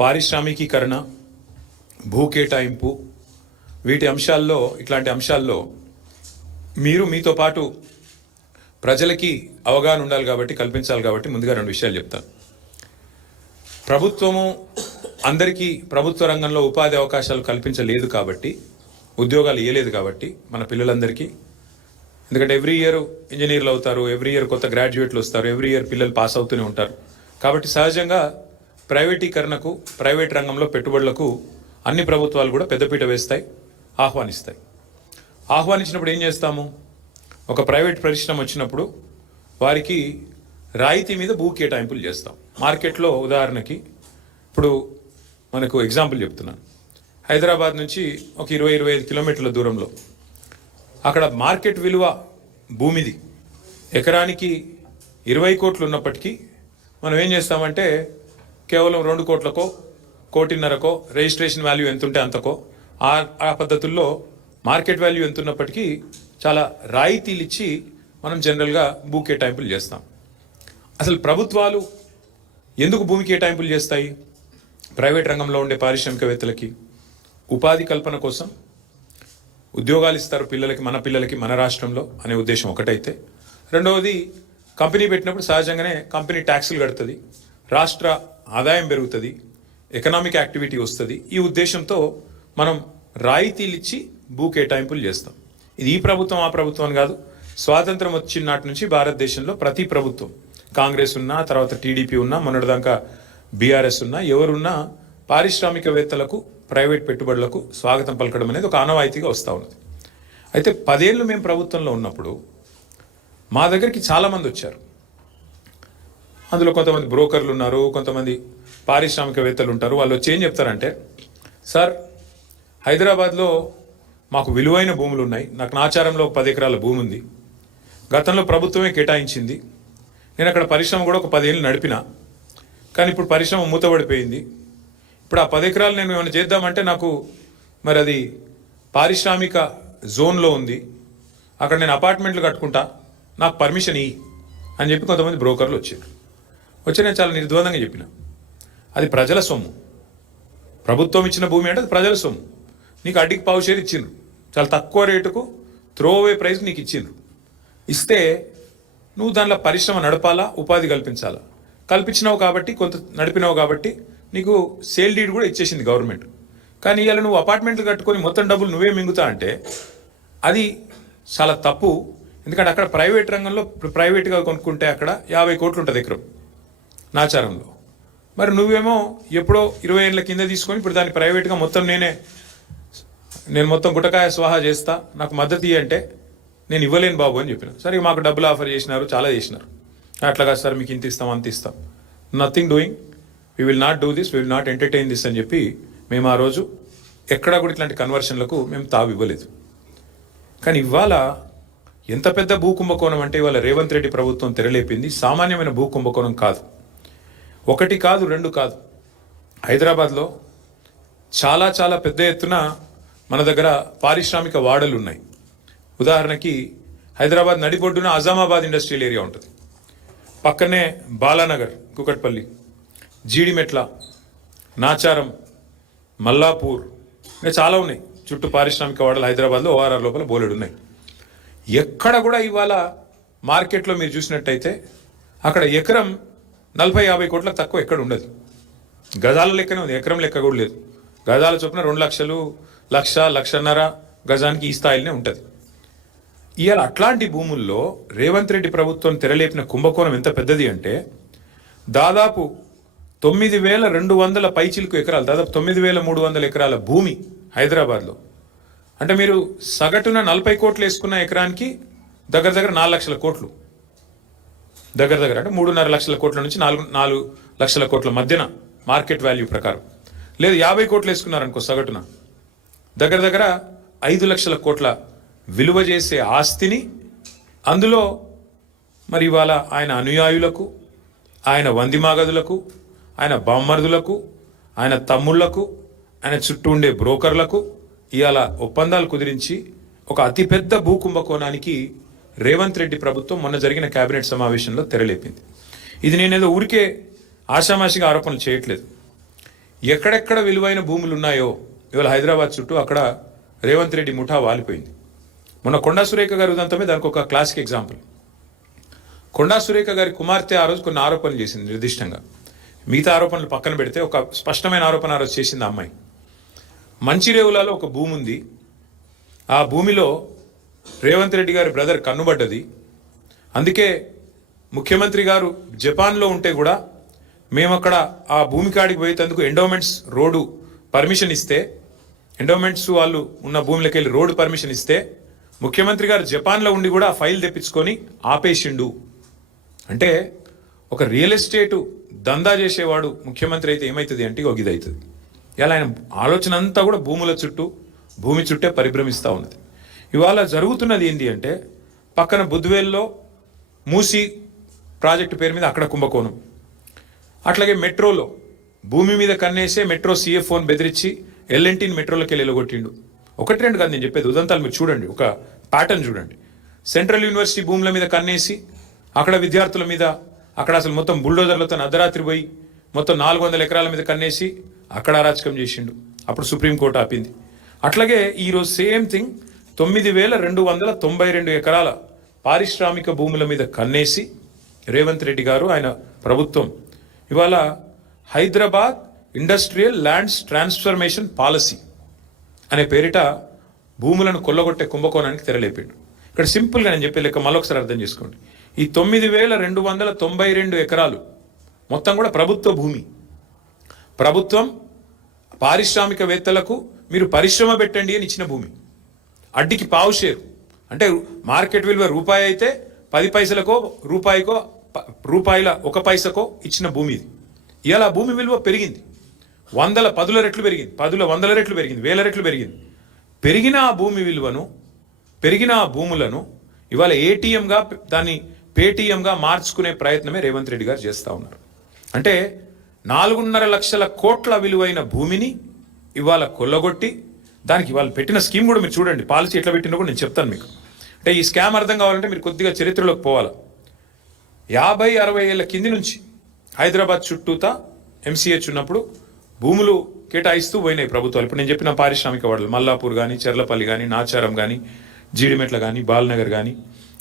పారిశ్రామికీకరణ, భూ కేటాయింపు, వీటి అంశాల్లో, ఇట్లాంటి అంశాల్లో మీరు మీతో పాటు ప్రజలకి అవగాహన ఉండాలి కాబట్టి, కల్పించాలి కాబట్టి ముందుగా రెండు విషయాలు చెప్తాను. ప్రభుత్వము అందరికీ ప్రభుత్వ రంగంలో ఉపాధి అవకాశాలు కల్పించలేదు కాబట్టి, ఉద్యోగాలు ఇవ్వలేదు కాబట్టి మన పిల్లలందరికీ, ఎందుకంటే ఎవ్రీ ఇయర్ ఇంజనీర్లు అవుతారు, ఎవ్రీ ఇయర్ కొత్త గ్రాడ్యుయేట్లు వస్తారు, ఎవ్రీ ఇయర్ పిల్లలు పాస్ అవుతూనే ఉంటారు. కాబట్టి సహజంగా ప్రైవేటీకరణకు, ప్రైవేట్ రంగంలో పెట్టుబడులకు అన్ని ప్రభుత్వాలు కూడా పెద్దపీట వేస్తాయి, ఆహ్వానిస్తాయి. ఆహ్వానించినప్పుడు ఏం చేస్తాము? ఒక ప్రైవేట్ పరిశ్రమ వచ్చినప్పుడు వారికి రాయితీ మీద భూ కేటాయింపులు చేస్తాం. మార్కెట్లో ఉదాహరణకి ఇప్పుడు మనకు ఎగ్జాంపుల్ చెప్తున్నాను. హైదరాబాద్ నుంచి ఒక 20-25 కిలోమీటర్ల దూరంలో అక్కడ మార్కెట్ విలువ భూమిది ఎకరానికి 20 కోట్లు ఉన్నప్పటికీ మనం ఏం చేస్తామంటే కేవలం 2 కోట్లకో, 1.5 కోటికో, రిజిస్ట్రేషన్ వాల్యూ ఎంత ఉంటే అంతకో, ఆ పద్ధతుల్లో మార్కెట్ వాల్యూ ఎంత ఉన్నప్పటికీ చాలా రాయితీలు ఇచ్చి మనం జనరల్గా భూ కేటాయింపులు చేస్తాం. అసలు ప్రభుత్వాలు ఎందుకు భూమి కేటాయింపులు చేస్తాయి? ప్రైవేట్ రంగంలో ఉండే పారిశ్రామికవేత్తలకి ఉపాధి కల్పన కోసం, ఉద్యోగాలు ఇస్తారు పిల్లలకి, మన పిల్లలకి, మన రాష్ట్రంలో అనే ఉద్దేశం ఒకటైతే, రెండవది కంపెనీ పెట్టినప్పుడు సహజంగానే కంపెనీ ట్యాక్సులు కడుతుంది, రాష్ట్ర ఆదాయం పెరుగుతుంది, ఎకనామిక్ యాక్టివిటీ వస్తుంది. ఈ ఉద్దేశంతో మనం రాయితీలు ఇచ్చి భూ కేటాయింపులు చేస్తాం. ఇది ఈ ప్రభుత్వం ఆ ప్రభుత్వం అని కాదు. స్వాతంత్రం వచ్చిన నాటి నుంచి భారతదేశంలో ప్రతి ప్రభుత్వం, కాంగ్రెస్ ఉన్నా, తర్వాత టీడీపీ ఉన్నా, మొన్నటిదాకా బీఆర్ఎస్ ఉన్నా, ఎవరున్నా పారిశ్రామికవేత్తలకు, ప్రైవేట్ పెట్టుబడులకు స్వాగతం పలకడం అనేది ఒక ఆనవాయితీగా వస్తూ ఉన్నది. అయితే 10 ఏళ్ళు మేము ప్రభుత్వంలో ఉన్నప్పుడు మా దగ్గరికి చాలామంది వచ్చారు. అందులో కొంతమంది బ్రోకర్లు ఉన్నారు, కొంతమంది పారిశ్రామికవేత్తలు ఉంటారు. వాళ్ళు వచ్చి ఏం చెప్తారంటే, సార్ హైదరాబాద్లో మాకు విలువైన భూములు ఉన్నాయి, నాకు నాచారంలో 10 ఎకరాల భూమి ఉంది, గతంలో ప్రభుత్వమే కేటాయించింది, నేను అక్కడ పరిశ్రమ కూడా ఒక 10 ఏళ్ళు నడిపినా, కానీ ఇప్పుడు పరిశ్రమ మూతపడిపోయింది, ఇప్పుడు ఆ 10 ఎకరాలు నేను ఏమైనా చేద్దామంటే నాకు మరి అది పారిశ్రామిక జోన్లో ఉంది, అక్కడ నేను అపార్ట్మెంట్లు కట్టుకుంటా, నాకు పర్మిషన్ ఇయ్యి అని చెప్పి కొంతమంది బ్రోకర్లు వచ్చారు. నేను చాలా నిర్ద్వందంగా చెప్పిన, అది ప్రజల సొమ్ము, ప్రభుత్వం ఇచ్చిన భూమి అంటే అది ప్రజల సొమ్ము, నీకు అడ్డికి పావు షేర్ ఇచ్చిండ్రు, చాలా తక్కువ రేటుకు త్రోవే ప్రైస్ నీకు ఇచ్చిండ్రు. ఇస్తే నువ్వు దానిలో పరిశ్రమ నడపాలా, ఉపాధి కల్పించాలా. కల్పించినావు కాబట్టి, కొంత నడిపినావు కాబట్టి నీకు సేల్ డీడ్ కూడా ఇచ్చేసింది గవర్నమెంట్. కానీ ఇవాళ నువ్వు అపార్ట్మెంట్లు కట్టుకొని మొత్తం డబ్బులు నువ్వే మింగుతా అంటే అది చాలా తప్పు. ఎందుకంటే అక్కడ ప్రైవేట్ రంగంలో ప్రైవేట్గా కొనుక్కుంటే అక్కడ 50 కోట్లు ఉంటుంది ఎకరం నాచారంలో. మరి నువ్వేమో ఎప్పుడో 20 ఏళ్ళ కింద తీసుకొని ఇప్పుడు దాన్ని ప్రైవేట్గా మొత్తం నేను మొత్తం గుటకాయ స్వాహా చేస్తా, నాకు మద్దతు అంటే నేను ఇవ్వలేను బాబు అని చెప్పిన. సరే మాకు డబ్బులు ఆఫర్ చేసినారు, చాలా చేసినారు. అట్లా కాదు సార్, మీకు ఇంత ఇస్తాం, అంత ఇస్తాం, nothing doing, we will not do this, we will not entertain this అని చెప్పి మేము ఆ రోజు ఎక్కడా కూడా ఇట్లాంటి కన్వర్షన్లకు మేము తావు ఇవ్వలేదు. కానీ ఇవాళ ఎంత పెద్ద భూ కుంభకోణం అంటే ఇవాళ రేవంత్ రెడ్డి ప్రభుత్వం తెరలేపింది సామాన్యమైన భూ కుంభకోణం కాదు. 1 కాదు, 2 కాదు. హైదరాబాద్లో చాలా చాలా పెద్ద ఎత్తున మన దగ్గర పారిశ్రామిక వాడలు ఉన్నాయి. ఉదాహరణకి హైదరాబాద్ నడిబొడ్డున అజామాబాద్ ఇండస్ట్రియల్ ఏరియా ఉంటుంది, పక్కనే బాలానగర్, కుకట్పల్లి, జీడిమెట్ల, నాచారం, మల్లాపూర్, ఇంకా చాలా ఉన్నాయి చుట్టూ పారిశ్రామిక వాడలు హైదరాబాద్లో ORR లోపల బోలెడు ఉన్నాయి. ఎక్కడ కూడా ఇవాళ మార్కెట్లో మీరు చూసినట్టయితే అక్కడ ఎకరం 40-50 కోట్లకు తక్కువ ఎక్కడ ఉండదు. గజాల లెక్కనే ఉంది, ఎకరం లెక్క కూడా లేదు. గజాల చొప్పున 2 లక్షలు, 1-1.5 గజానికి ఈ స్థాయిలోనే ఉంటుంది. ఇవాళ అట్లాంటి భూముల్లో రేవంత్ రెడ్డి ప్రభుత్వం తెరలేపిన కుంభకోణం ఎంత పెద్దది అంటే దాదాపు 9,200 పైచిలుకు ఎకరాలు, దాదాపు 9,300 ఎకరాల భూమి హైదరాబాద్లో. అంటే మీరు సగటున 40 కోట్లు వేసుకున్న ఎకరానికి దగ్గర 4 లక్షల కోట్లు, దగ్గర అంటే 3.5 లక్షల కోట్ల నుంచి 4 లక్షల కోట్ల మధ్యన మార్కెట్ వాల్యూ ప్రకారం. లేదు 50 కోట్లు వేసుకున్నారనుకో సగటున, దగ్గర 5 లక్షల కోట్ల విలువ చేసే ఆస్తిని, అందులో మరి ఇవాళ ఆయన అనుయాయులకు, ఆయన వందిమాగదులకు, ఆయన బామ్మర్దులకు, ఆయన తమ్ముళ్లకు, ఆయన చుట్టూ ఉండే బ్రోకర్లకు ఇవాళ ఒప్పందాలు కుదిరించి ఒక అతిపెద్ద భూ కుంభకోణానికి రేవంత్ రెడ్డి ప్రభుత్వం మొన్న జరిగిన కేబినెట్ సమావేశంలో తెరలేపింది. ఇది నేనేదో ఊరికే ఆషామాషిగా ఆరోపణలు చేయట్లేదు. ఎక్కడెక్కడ విలువైన భూములు ఉన్నాయో ఇవాళ హైదరాబాద్ చుట్టూ అక్కడ రేవంత్ రెడ్డి ముఠా వాలిపోయింది. మొన్న కొండా సురేఖ గారి ఉదంతమే దానికి ఒక క్లాసిక్ ఎగ్జాంపుల్. కొండా సురేఖ గారి కుమార్తె ఆ రోజు కొన్ని ఆరోపణలు చేసింది నిర్దిష్టంగా. మిగతా ఆరోపణలు పక్కన పెడితే ఒక స్పష్టమైన ఆరోపణ ఆ రోజు చేసింది. ఆ అమ్మాయి మంచిరేవులలో ఒక భూమి ఉంది, ఆ భూమిలో రేవంత్ రెడ్డి గారి బ్రదర్ కన్నుబడ్డది, అందుకే ముఖ్యమంత్రి గారు జపాన్లో ఉంటే కూడా మేము అక్కడ ఆ భూమి కాడికి పోయేందుకు ఎండోమెంట్స్ రోడ్డు పర్మిషన్ ఇస్తే, ఎండోమెంట్స్ వాళ్ళు ఉన్న భూమిలోకి వెళ్ళి రోడ్డు పర్మిషన్ ఇస్తే ముఖ్యమంత్రి గారు జపాన్లో ఉండి కూడా ఆ ఫైల్ తెప్పించుకొని ఆపేసిండు. అంటే ఒక రియల్ ఎస్టేటు దందా చేసేవాడు ముఖ్యమంత్రి అయితే ఏమవుతుంది అంటే ఒక ఇది అవుతుంది. ఇలా ఆయన ఆలోచన అంతా కూడా భూముల చుట్టూ, భూమి చుట్టే పరిభ్రమిస్తూ ఉన్నది. ఇవాళ జరుగుతున్నది ఏంటి అంటే పక్కన బుద్వేల్లో మూసీ ప్రాజెక్టు పేరు మీద అక్కడ కుంభకోణం, అట్లాగే మెట్రోలో భూమి మీద కన్నేసే మెట్రో CFOని బెదిరించి ఎల్ఎన్టీని మెట్రోలోకి వెళ్ళి ఎలగొట్టిండు. ఒకటి రెండు కాదు నేను చెప్పేది, ఉదంతాలు మీరు చూడండి, ఒక ప్యాటర్న్ చూడండి. సెంట్రల్ యూనివర్సిటీ భూముల మీద కన్నేసి అక్కడ విద్యార్థుల మీద అక్కడ అసలు మొత్తం బుల్డోజర్లతో అర్ధరాత్రి పోయి మొత్తం 400 ఎకరాల మీద కన్నేసి అక్కడ అరాచకం చేసిండు. అప్పుడు సుప్రీంకోర్టు ఆపింది. అట్లాగే ఈరోజు సేమ్ థింగ్ 9,292 ఎకరాల పారిశ్రామిక భూముల మీద కన్నేసి రేవంత్ రెడ్డి గారు ఆయన ప్రభుత్వం ఇవాళ Hyderabad industrial lands transformation policy అనే పేరిట భూములను కొల్లగొట్టే కుంభకోణానికి తెరలేపాడు. ఇక్కడ సింపుల్గా నేను చెప్పే లెక్క మళ్ళొకసారి అర్థం చేసుకోండి. ఈ 9,292 ఎకరాలు మొత్తం కూడా ప్రభుత్వ భూమి. ప్రభుత్వం పారిశ్రామికవేత్తలకు మీరు పరిశ్రమ పెట్టండి అని ఇచ్చిన భూమి. అడ్డికి పావు షేరు అంటే మార్కెట్ విలువ రూపాయి అయితే 10 పైసలకో రూపాయికో రూపాయల 1 పైసకో ఇచ్చిన భూమి ఇది. ఇలా భూమి విలువ పెరిగింది, 10 రెట్లు పెరిగింది, 100 రెట్లు పెరిగింది, 1000 రెట్లు పెరిగింది. పెరిగిన ఆ భూమి విలువను, పెరిగిన ఆ భూములను ఇవాళ ఏటీఎంగా దాన్ని పేటీఎంగా మార్చుకునే ప్రయత్నమే రేవంత్ రెడ్డి గారు చేస్తూ ఉన్నారు. అంటే 4.5 లక్షల కోట్ల విలువైన భూమిని ఇవాళ కొల్లగొట్టి దానికి ఇవాళ పెట్టిన స్కీమ్ కూడా మీరు చూడండి, పాలసీ ఎట్లా పెట్టినా కూడా నేను చెప్తాను మీకు. అంటే ఈ స్కామ్ అర్థం కావాలంటే మీరు కొద్దిగా చరిత్రలోకి పోవాలి. 50-60 ఏళ్ల కింది నుంచి హైదరాబాద్ చుట్టూతా MCH ఉన్నప్పుడు భూములు కేటాయిస్తూ పోయినాయి ప్రభుత్వాలు. ఇప్పుడు నేను చెప్పిన పారిశ్రామిక వాడలు మల్లాపూర్ కానీ, చెర్లపల్లి కానీ, నాచారం కానీ, జీడిమెట్ల కానీ, బాల్నగర్ కానీ,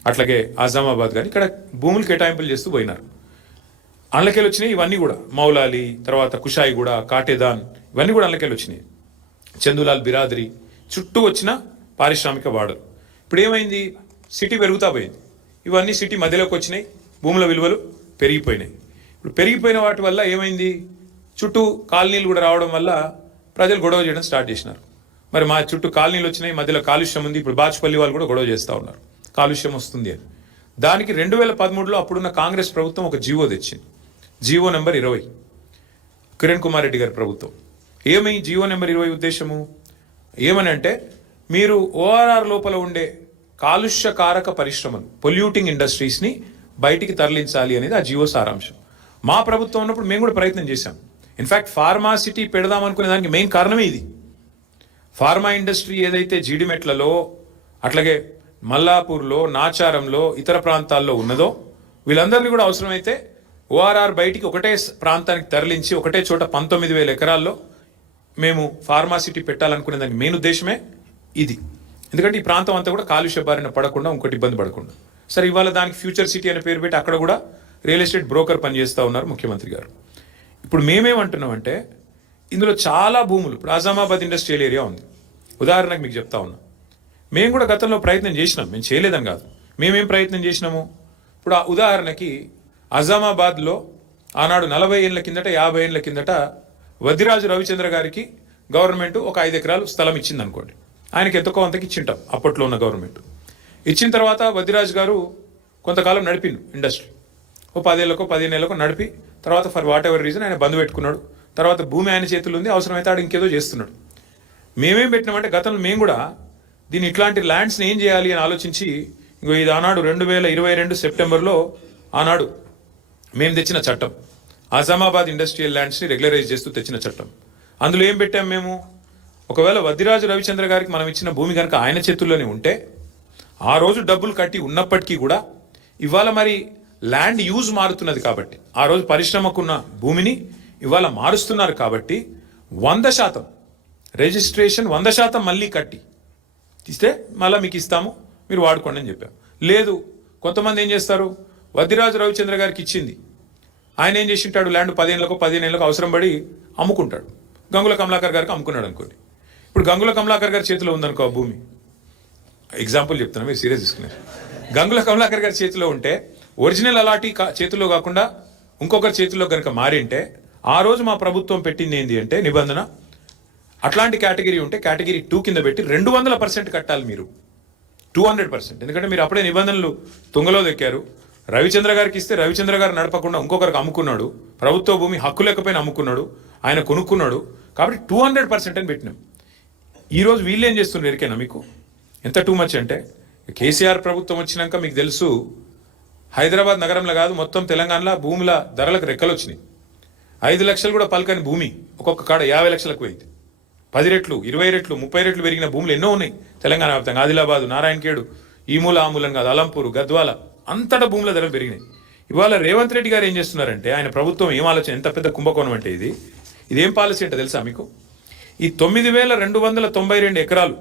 అట్లాగే ఆజామాబాద్ కానీ ఇక్కడ భూములు కేటాయింపులు చేస్తూ పోయినారు. అందులోకెళ్ళి వచ్చినాయి ఇవన్నీ కూడా, మౌలాలి, తర్వాత కుషాయిగూడ, కాటేదాన్, ఇవన్నీ కూడా అందులోకెళ్ళి వచ్చినాయి. చందులాల్ బిరాదరి చుట్టూ వచ్చిన పారిశ్రామిక వాడలు. ఇప్పుడు ఏమైంది, సిటీ పెరుగుతా పోయింది, ఇవన్నీ సిటీ మధ్యలోకి వచ్చినాయి, భూముల విలువలు పెరిగిపోయినాయి. ఇప్పుడు పెరిగిపోయిన వాటి వల్ల ఏమైంది, చుట్టూ కాలనీలు కూడా రావడం వల్ల ప్రజలు గొడవ చేయడం స్టార్ట్ చేసినారు. మరి మా చుట్టూ కాలనీలు వచ్చినాయి, మధ్యలో కాలుష్యం ఉంది, ఇప్పుడు బాచుపల్లి వాళ్ళు కూడా గొడవ చేస్తూ ఉన్నారు కాలుష్యం వస్తుంది అని. దానికి 2013లో అప్పుడున్న కాంగ్రెస్ ప్రభుత్వం ఒక జీవో తెచ్చింది, జీవో నెంబర్ 20, కిరణ్ కుమార్ రెడ్డి గారి ప్రభుత్వం. ఏమి జీవో నెంబర్ 20 ఉద్దేశము ఏమని అంటే, మీరు ORR లోపల ఉండే కాలుష్యకారక పరిశ్రమలు, పొల్యూటింగ్ ఇండస్ట్రీస్ని బయటికి తరలించాలి అనేది ఆ జీవో సారాంశం. మా ప్రభుత్వం ఉన్నప్పుడు మేము కూడా ప్రయత్నం చేశాం. ఇన్ఫ్యాక్ట్ ఫార్మాసిటీ పెడదాం అనుకునే దానికి మెయిన్ కారణమే ఇది. ఫార్మా ఇండస్ట్రీ ఏదైతే జీడిమెట్లలో, అట్లాగే మల్లాపూర్లో, నాచారంలో, ఇతర ప్రాంతాల్లో ఉన్నదో వీళ్ళందరినీ కూడా అవసరమైతే ORR బయటికి ఒకటే ప్రాంతానికి తరలించి ఒకటే చోట 19,000 ఎకరాల్లో మేము ఫార్మాసిటీ పెట్టాలనుకునే దానికి మెయిన్ ఉద్దేశమే ఇది. ఎందుకంటే ఈ ప్రాంతం అంతా కూడా కాలుష్య బారిన పడకుండా, ఇంకోటి ఇబ్బంది పడకుండా. సరే, ఇవాళ దానికి ఫ్యూచర్ సిటీ అనే పేరు పెట్టి అక్కడ కూడా రియల్ ఎస్టేట్ బ్రోకర్ పనిచేస్తూ ఉన్నారు ముఖ్యమంత్రి గారు. ఇప్పుడు మేమేమంటున్నామంటే, ఇందులో చాలా భూములు, ఇప్పుడు ఆజామాబాద్ ఇండస్ట్రియల్ ఏరియా ఉంది ఉదాహరణకు మీకు చెప్తా ఉన్నా. మేము కూడా గతంలో ప్రయత్నం చేసినాం, మేము చేయలేదని కాదు, మేమేం ప్రయత్నం చేసినాము. ఇప్పుడు ఆ ఉదాహరణకి ఆజామాబాద్లో ఆనాడు 40 ఏళ్ల కిందట, 50 ఏళ్ల కిందట వద్దిరాజు రవిచంద్ర గారికి గవర్నమెంట్ ఒక 5 ఎకరాలు స్థలం ఇచ్చింది అనుకోండి. ఆయనకి ఎంతకో అంతకి ఇచ్చింటాం అప్పట్లో ఉన్న గవర్నమెంట్. ఇచ్చిన తర్వాత వద్దిరాజు గారు కొంతకాలం నడిపిండు ఇండస్ట్రీ, ఓ 10 ఏళ్ళకో 15 ఏళ్ళకో నడిపి తర్వాత ఫర్ వాట్ ఎవర్ రీజన్ ఆయన బంద్ పెట్టుకున్నాడు. తర్వాత భూమి ఆయన చేతులు ఉంది, అవసరమైతే ఆడు ఇంకేదో చేస్తున్నాడు. మేమేం పెట్టినామంటే గతంలో మేము కూడా దీన్ని ఇట్లాంటి ల్యాండ్స్ని ఏం చేయాలి అని ఆలోచించి, ఇంకో ఇది ఆనాడు 2022 సెప్టెంబర్లో ఆనాడు మేము తెచ్చిన చట్టం, ఆజామాబాద్ ఇండస్ట్రియల్ ల్యాండ్స్ని రెగ్యులరైజ్ చేస్తూ తెచ్చిన చట్టం. అందులో ఏం పెట్టాం మేము, ఒకవేళ వద్దిరాజు రవిచంద్ర గారికి మనం ఇచ్చిన భూమి కనుక ఆయన చేతుల్లోనే ఉంటే, ఆ రోజు డబ్బులు కట్టి ఉన్నప్పటికీ కూడా ఇవాళ మరి ల్యాండ్ యూజ్ మారుతున్నది కాబట్టి, ఆ రోజు పరిశ్రమకున్న భూమిని ఇవాళ మారుస్తున్నారు కాబట్టి 100% రిజిస్ట్రేషన్ 100% మళ్ళీ కట్టి ఇస్తే మళ్ళీ మీకు ఇస్తాము, మీరు వాడుకోండి అని చెప్పాం. లేదు, కొంతమంది ఏం చేస్తారు, వద్దిరాజు రవిచంద్ర గారికి ఇచ్చింది, ఆయన ఏం చేసి ఉంటాడు, ల్యాండ్ 15 ఏళ్ళకు అవసరం పడి అమ్ముకుంటాడు. గంగుల కమలాకర్ గారికి అమ్ముకున్నాడు అనుకోండి. ఇప్పుడు గంగుల కమలాకర్ గారి చేతిలో ఉందనుకో ఆ భూమి, ఎగ్జాంపుల్ చెప్తున్నా, మీరు సీరియస్ తీసుకున్నారు. గంగుల కమలాకర్ గారి చేతిలో ఉంటే ఒరిజినల్ అలాంటి చేతిలో కాకుండా ఇంకొకరి చేతిలో కనుక మారింటే, ఆ రోజు మా ప్రభుత్వం పెట్టింది ఏంటి అంటే నిబంధన, అట్లాంటి కేటగిరీ ఉంటే కేటగిరీ 2 కింద పెట్టి 200% కట్టాలి మీరు, 200%. ఎందుకంటే మీరు అప్పుడే నిబంధనలు తుంగలో దెక్కారు. రవిచంద్ర గారికి ఇస్తే రవిచంద్ర గారు నడపకుండా ఇంకొకరికి అమ్ముకున్నాడు, ప్రభుత్వ భూమి హక్కు లేకపోయినా అమ్ముకున్నాడు, ఆయన కొనుక్కున్నాడు, కాబట్టి 200% అని పెట్టినాం. ఈరోజు వీళ్ళు ఏం చేస్తున్నారు ఎరికేనా మీకు, ఎంత టూ మచ్ అంటే, కేసీఆర్ ప్రభుత్వం వచ్చినాక మీకు తెలుసు, హైదరాబాద్ నగరంలో కాదు మొత్తం తెలంగాణలో భూముల ధరలకు రెక్కలు వచ్చినాయి. 5 లక్షలు కూడా పలకని భూమి ఒక్కొక్క కాడ 50 లక్షలకు పోయింది. 10 రెట్లు, 20 రెట్లు, 30 రెట్లు పెరిగిన భూములు ఎన్నో ఉన్నాయి తెలంగాణ వ్యాప్తంగా. ఆదిలాబాదు, నారాయణఖేడు, ఈ మూల ఆ మూలం కాదు, అలంపూరు, గద్వాల, అంతటా భూముల ధరలు పెరిగినాయి. ఇవాళ రేవంత్ రెడ్డి గారు ఏం చేస్తున్నారంటే, ఆయన ప్రభుత్వం ఏం ఆలోచన, ఎంత పెద్ద కుంభకోణం అంటే ఇదేం పాలసీ అంటే తెలుసా మీకు, ఈ 9292 ఎకరాలు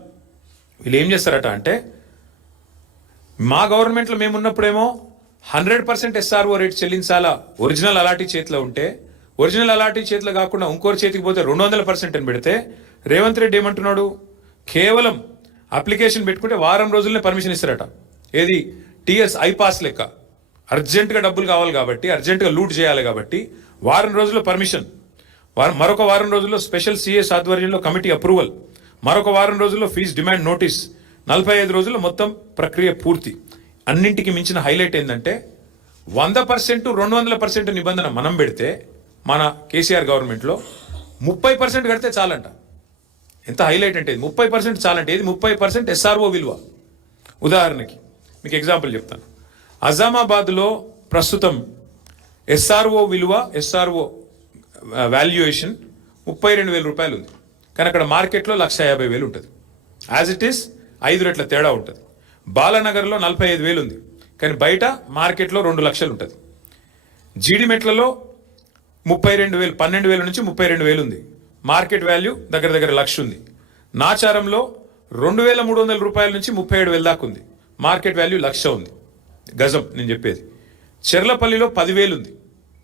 వీళ్ళు ఏం చేస్తారట అంటే, మా గవర్నమెంట్లో మేమున్నప్పుడేమో 100% SRO రేట్ చెల్లించాలా ఒరిజినల్ అలాటీ చేతిలో ఉంటే, ఒరిజినల్ అలాటీ చేతిలో కాకుండా ఇంకోరి చేతికి పోతే 200% అని పెడితే, రేవంత్ రెడ్డి ఏమంటున్నాడు, కేవలం అప్లికేషన్ పెట్టుకుంటే వారం రోజుల్లోనే పర్మిషన్ ఇస్తారట. ఏది, టీఎస్ ఐపాస్ లెక్క, అర్జెంటుగా డబ్బులు కావాలి కాబట్టి, అర్జెంటుగా లూట్ చేయాలి కాబట్టి వారం రోజుల్లో పర్మిషన్, మరొక వారం రోజుల్లో స్పెషల్ సిఎస్ ఆధ్వర్యంలో కమిటీ అప్రూవల్, మరొక వారం రోజుల్లో ఫీజు డిమాండ్ నోటీస్, 45 రోజుల్లో మొత్తం ప్రక్రియ పూర్తి. అన్నింటికి మించిన హైలైట్ ఏంటంటే 100% 200% నిబంధన మనం పెడితే మన కేసీఆర్ గవర్నమెంట్లో 30% కడితే చాలంట. ఎంత హైలైట్ అంటే 30% చాలంటే, ఏది 30% SRO విలువ. ఉదాహరణకి మీకు ఎగ్జాంపుల్ చెప్తాను. అజామాబాద్లో ప్రస్తుతం SRO విలువ, SRO వాల్యుయేషన్ 32,000 రూపాయలు ఉంది, కానీ అక్కడ మార్కెట్లో 150,000 ఉంటుంది. యాజ్ ఇట్ ఈస్ 5 రెట్ల తేడా ఉంటుంది. బాలానగర్లో 45,000 ఉంది, కానీ బయట మార్కెట్లో 2 లక్షలు ఉంటుంది. జీడిమెట్లలో 32,000, 12,000 నుంచి 32,000 ఉంది, మార్కెట్ వాల్యూ దగ్గర దగ్గర 1,00,000 ఉంది. నాచారంలో 2,300 రూపాయల నుంచి 37,000 దాకా ఉంది, మార్కెట్ వాల్యూ 1,00,000 ఉంది గజం నేను చెప్పేది. చెర్లపల్లిలో 10,000 ఉంది